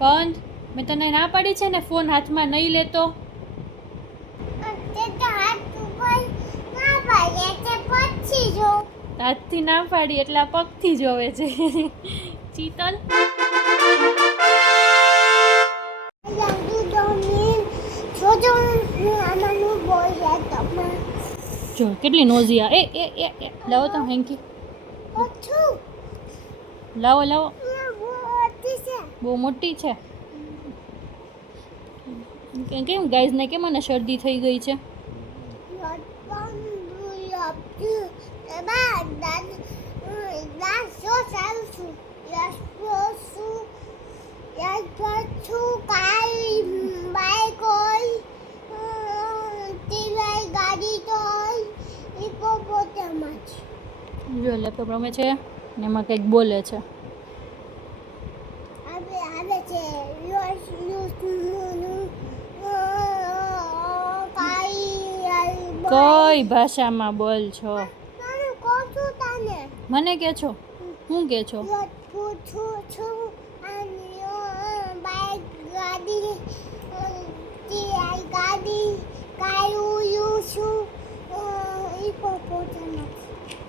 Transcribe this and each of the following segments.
પણ મેં તને ના પાડી છે ને ફોન હાથમાં નહીં લેતો. હાથથી ના પાડી એટલે આ પગથી જોવે છે. ચીતલ જો કેટલી નોઝિયા. એ લાવો તો હેન્કી, લાવો લાવો. બહુ મોટી છે. કેમ ગાઈઝને કેમ મને શરદી થઈ ગઈ છે? જો લેપટોપ રમે છે ને એમાં કંઈક બોલે છે. કઈ ભાષામાં બોલ છો? મને કે છો? હું કે છો?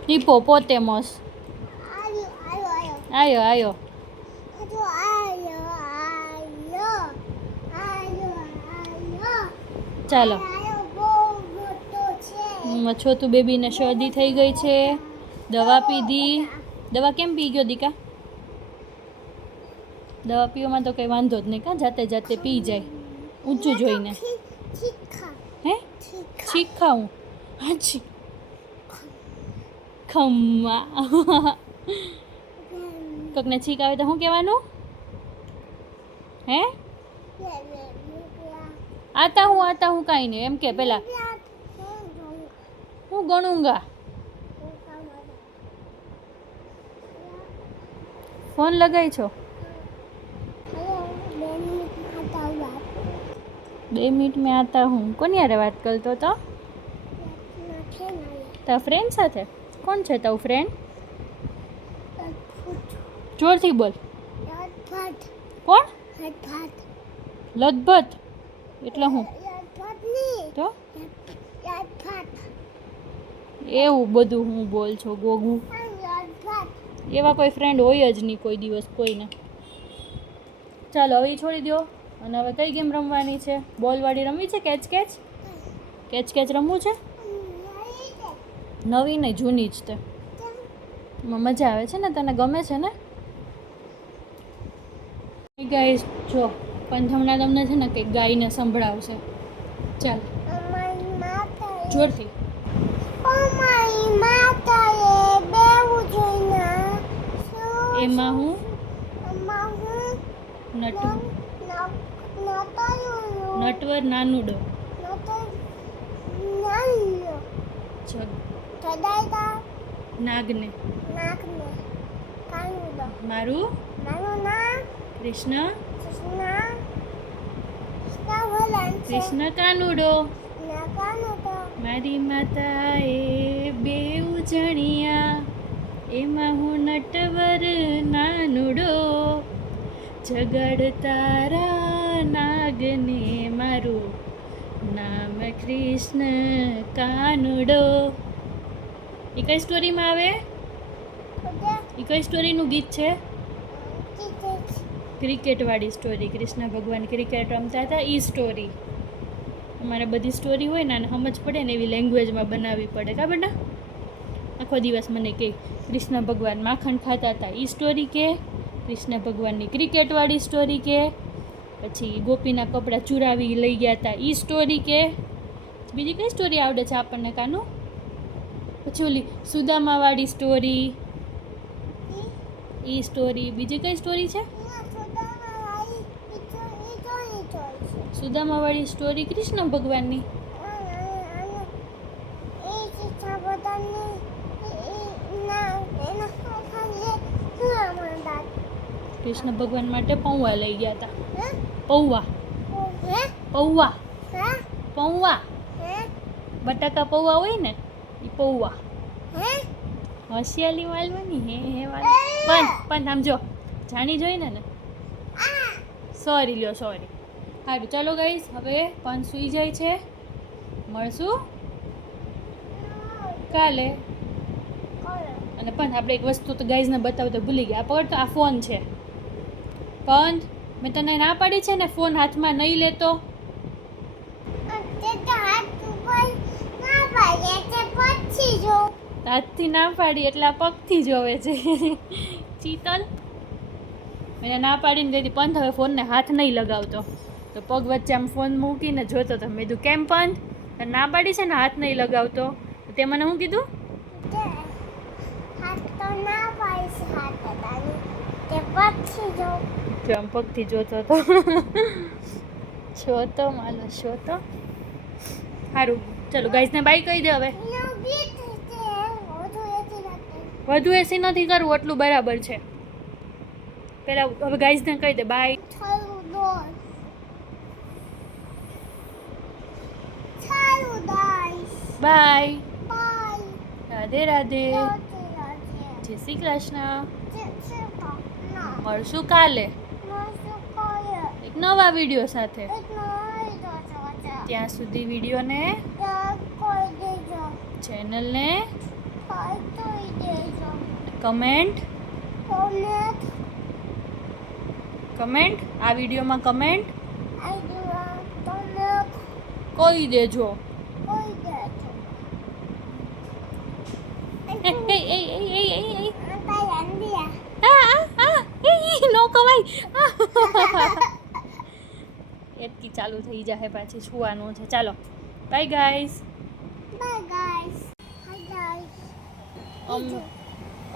હિપોપોટેમસ. આયો આયો. ચાલો છોટું બેબીને શરદી થઈ ગઈ છે. દવા પીધી. દવા કેમ પી ગયો દીકા? દવા પીવામાં તો કંઈ વાંધો જ નહીં કા, જાતે જાતે પી જાય ઊંચું જોઈને. હે છીક ખાવું? હાજી ખમ્મા. કોકને છીક આવે તો શું કહેવાનું? હે આતા હું કાંઈ નહીં એમ કે પેલા હું ગણુંગા. ફોન લગાઈ છો? 2 મિનિટ મેં આતા હું. કોની યારે વાત કરતો તો? તારા ફ્રેન્ડ સાથે? કોણ છે તારું ફ્રેન્ડ? જોરથી બોલ. કોણ? લતભત એટલે હું તો એવું બધું હું બોલ છો ગોગું? એવા કોઈ ફ્રેન્ડ હોય જ નહીં કોઈ દિવસ કોઈને. ચાલો હવે છોડી દો. અને હવે કઈ ગેમ રમવાની છે? બોલવાળી રમવી છે? કેચ કેચ રમવું છે? નવી નહીં જૂની જ તે. એમાં મજા આવે છે ને? તને ગમે છે ને? ગાઈસ જો પણ હમણાં તમને છે ને કંઈક ગાઈને સંભળાવશે. ચાલ જોરથી. એમાં હું નટવર નાનુડો નાગને મારું કૃષ્ણ કાનુડો. મારી માતા એ 2 ઉજણિયા, એમાં હું નટવર નાનુડો. જગાડતારા નાગને મારું નામ કૃષ્ણ કાનુડો. એ કઈ સ્ટોરીમાં આવે? એ કઈ સ્ટોરીનું ગીત છે? ક્રિકેટવાળી સ્ટોરી. કૃષ્ણ ભગવાન ક્રિકેટ રમતા હતા એ સ્ટોરી. અમારે બધી સ્ટોરી હોય ને અને સમજ પડે ને એવી લેંગ્વેજમાં બનાવવી પડે. ખબર ને? આખો દિવસ મને કહે કૃષ્ણ ભગવાન માખણ ખાતા હતા એ સ્ટોરી કે, કૃષ્ણ ભગવાનની ક્રિકેટવાળી સ્ટોરી કે, પછી ગોપીના કપડાં ચુરાવી લઈ ગયા હતા એ સ્ટોરી કે. બીજી કઈ સ્ટોરી આવડે છે આપણને કાનું? પછી ઓલી સુદામાવાળી સ્ટોરી એ સ્ટોરી. બીજી કઈ સ્ટોરી છે? સુદામાવાળી સ્ટોરી કૃષ્ણ ભગવાનની. કૃષ્ણ ભગવાન માટે પૌવા લઈ ગયા હતા. પૌવા બટાકા પૌવા હોય ને એ પૌવા. હોશિયારી માલવાની હે પણ સમજો જાણી જોઈને ને. સોરી લ્યો સોરી. સારું ચાલો ગાઈસ, હવે પણ સૂઈ જાય છે. મળશું કાલે. અને પણ આપણે એક વસ્તુ તો ગાઈઝને બતાવતા ભૂલી ગયા. પકડ તો આ ફોન છે. પણ મેં તને ના પાડી છે ને ફોન હાથમાં નહીં લેતો. હાથથી ના પાડી એટલે આ પગથી જોવે છે ચીતલ. મેં ના પાડીને કીધી પણ હવે ફોનને હાથ નહીં લગાવતો. તો પગ વચ્ચે આમ ફોન મૂકીને જોતો હતો. મેં કીધું કેમ પણ ના પાડી છે ને હાથ નહીં લગાવતો. તે મને શું કીધું? આમ પગથી જોતો હતો. જોતો માનો જોતો. સારું ચલો ગાઈઝને બાય કહી દે હવે. વધુ એસી નથી કરવું, એટલું બરાબર છે. પેલા હવે ગાઈઝને કહી દે બાય. બાય. રાધે રાધે. જય શ્રી કૃષ્ણ. મળશું કાલે એક નવા વિડીયો સાથે. ત્યાં સુધી વિડીયોને ચેનલને કમેન્ટ આ વિડીયોમાં કમેન્ટ કહી દેજો. નો કવાય. એટલી ચાલુ થઈ જાય પાછી સુવાનું છે. ચાલો બાય ગાઈસ.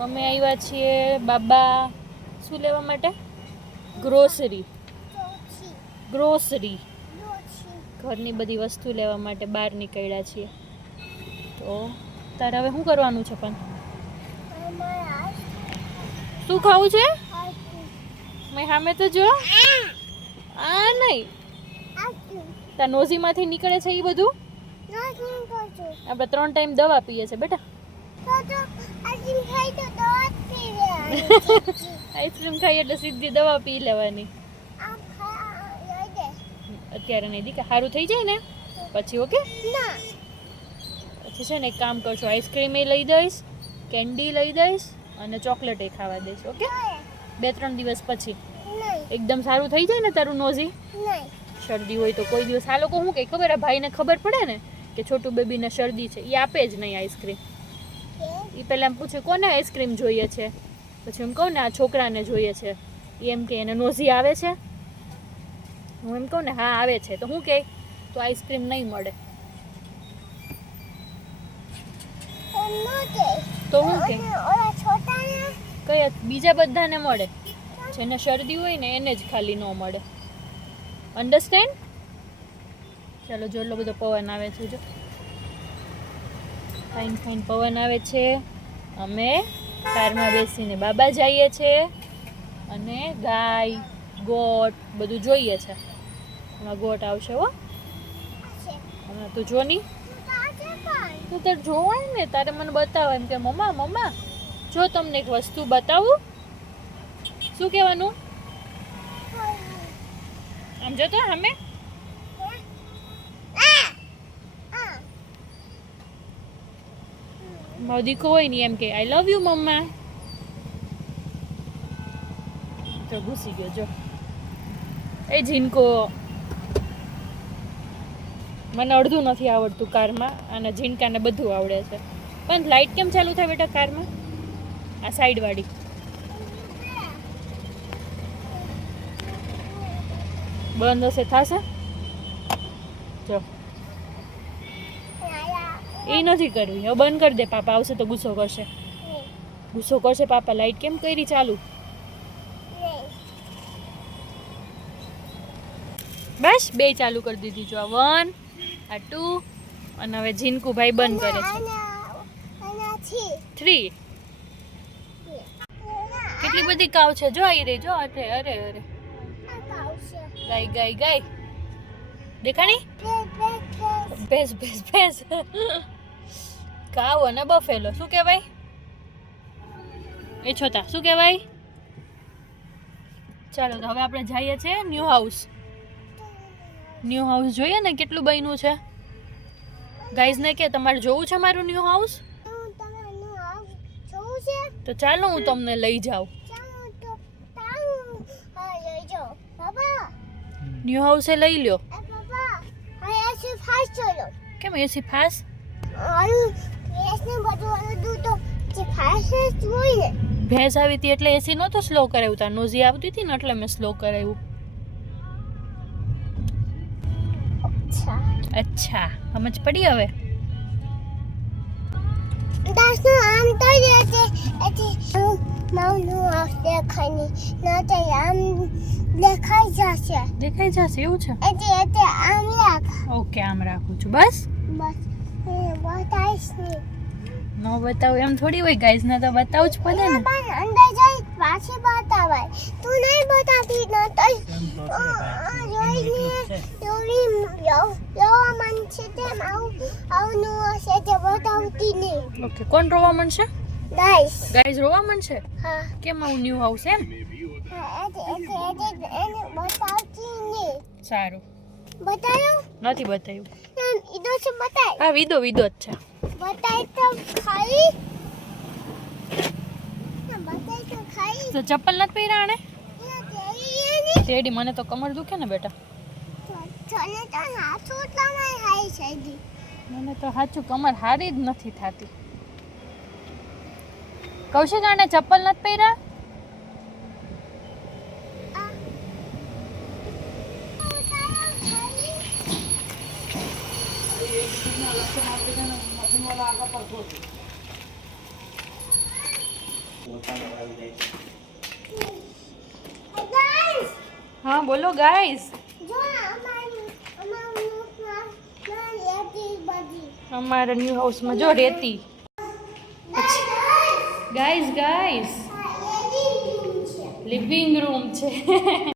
અમે આવ્યા છીએ બાબા શું લેવા માટે? ગ્રોસરી ઘરની બધી વસ્તુ લેવા માટે બહાર નીકળ્યા છીએ. તો તારે હવે શું કરવાનું છે? પણ શું ખાવું છે? મેં સામે તો જો. આ નહીં તાર નોઝીમાંથી નીકળે છે એ બધું. આપણે 3 ટાઈમ દવા પીએ છે બેટા. આઈસ્ક્રીમ ખાઈ એટલે સીધી દવા પી લેવાની. અત્યારે નહીં દીકા, સારું થઈ જાય ને પછી. ઓકે પછી છે ને એક કામ કરશો, આઈસ્ક્રીમ એ લઈ દઈશ, કેન્ડી લઈ દઈશ અને ચોકલેટ એ ખાવા દઈશ. ઓકે 2-3 દિવસ પછી એકદમ સારું થઈ જાય ને તારું નોઝી. શરદી હોય તો કોઈ દિવસ આ લોકો શું કહે ખબર? આ ભાઈને ખબર પડે ને કે છોટું બેબીને શરદી છે, એ આપે જ નહીં આઈસ્ક્રીમ. એ પહેલાં પૂછે કોને આઈસ્ક્રીમ જોઈએ છે, પછી એમ કહું ને આ છોકરાને જોઈએ છે. એમ કે એને નોઝી આવે છે. હું એમ કહું ને હા આવે છે, તો શું કહે તો આઈસ્ક્રીમ નહીં મળે. તો શું કહે કઈ બીજા બધાને મળે, જેને શરદી હોય ને એને જ ખાલી ન મળે. અન્ડરસ્ટેન્ડ? ચાલો જો એટલો બધો પવન આવે છે. જો ફાઇન પવન આવે છે. અમે કારમાં બેસીને બાબા જઈએ છીએ અને ગાય ગોટ બધું જોઈએ છે. હમણાં ગોટ આવશે હો. હમણાં તું જો નહીં, તું તાર જોવાય ને તારે મને બતાવો. એમ કે મમ્મા જો તમને એક વસ્તુ બતાવું. શું કહેવાનું? આમ જો તો અમે મારો દીકરો હોય ને એમ કે આઈ લવ યુ મમ્મા. તો ઘૂસી ગયો જો. એ ઝીનકો મને અડધું નથી આવડતું કારમાં, અને ઝીનકાને બધું આવડે છે. પણ લાઇટ કેમ ચાલુ થાય બેટા કારમાં? આ સાઈડવાળી બંધ હશે, થશે જો. એ નથી કરવી, હવે બંધ કરી દે. પાપા આવશે તો ગુસ્સો કરશે. પાપા લાઇટ કેમ કરી ચાલુ? બસ 2 ચાલુ કરી દીધી. જો આ 1 આ 2 અને હવે ઝીનકુ ભાઈ બંધ કરે છે 3. કેટલી બધી કાવ છે જો. આવી રહી જો. અરે ગાય દેખાણી? ભેંસ કાવ અને બફેલો. શું કહેવાય? એ છોતા શું કહેવાય? ચાલો તો હવે આપણે જઈએ છીએ ન્યૂ હાઉસ. ન્યૂ હાઉસ જોઈએ ને કેટલું બન્યું છે. ગાઈઝને કે તમારે જોવું છે મારું ન્યૂ હાઉસ? તો ચાલો હું તમને લઈ જાઉં. ન્યૂ હાઉસે લઈ લ્યો. કેમ એસી ફાસ? ભેંસ આવી હતી એટલે એસી નહોતો સ્લો કરાવ્યું. તાર નોઝી આવતી હતી ને એટલે મેં સ્લો કરાવ્યું. અચ્છા સમજ પડી હવે. દેખાઈ જશે એવું છે. ઓકે આમ રાખું છું બસ. ન બતાવું એમ થોડી હોય. ગાઈઝ ને તો બતાવું જ પડે ને. અંદર જઈ પાછી બતાવાય. તું નહીં બતાવતી ન તો જોઈને ચોરી રોવા મન છે તેમ આવનું હશે તે બતાવતી નહીં. ઓકે કોણ રોવા માંડશે? ગાઈસ ગાઈઝ રોવા માંડશે. હા કેમ આવું ન્યૂ હાઉસ એમ? એને બતાવતી નહીં. સારું બતાયો નથી બતાવ્યું. એમ ઈદો છે બતાય. હા વિદો જ છે. બતાય તો ખાઈ. બતાય તો ખાઈ. તો ચપ્પલ નથી પહેર્યા આણે? તેરી તેડી મને તો કમર દુખે ને બેટા. તને તો હાથું તમે હાઈ છે. મને તો સાચું કમર હારી જ નથી થતી. કૌશિક આને ચપ્પલ નથી પહેર્યા? હા બોલો ગાઈઝ. અમારા ન્યૂ હાઉસમાં જો રેતી. ગાઈઝ લિવિંગ રૂમ છે.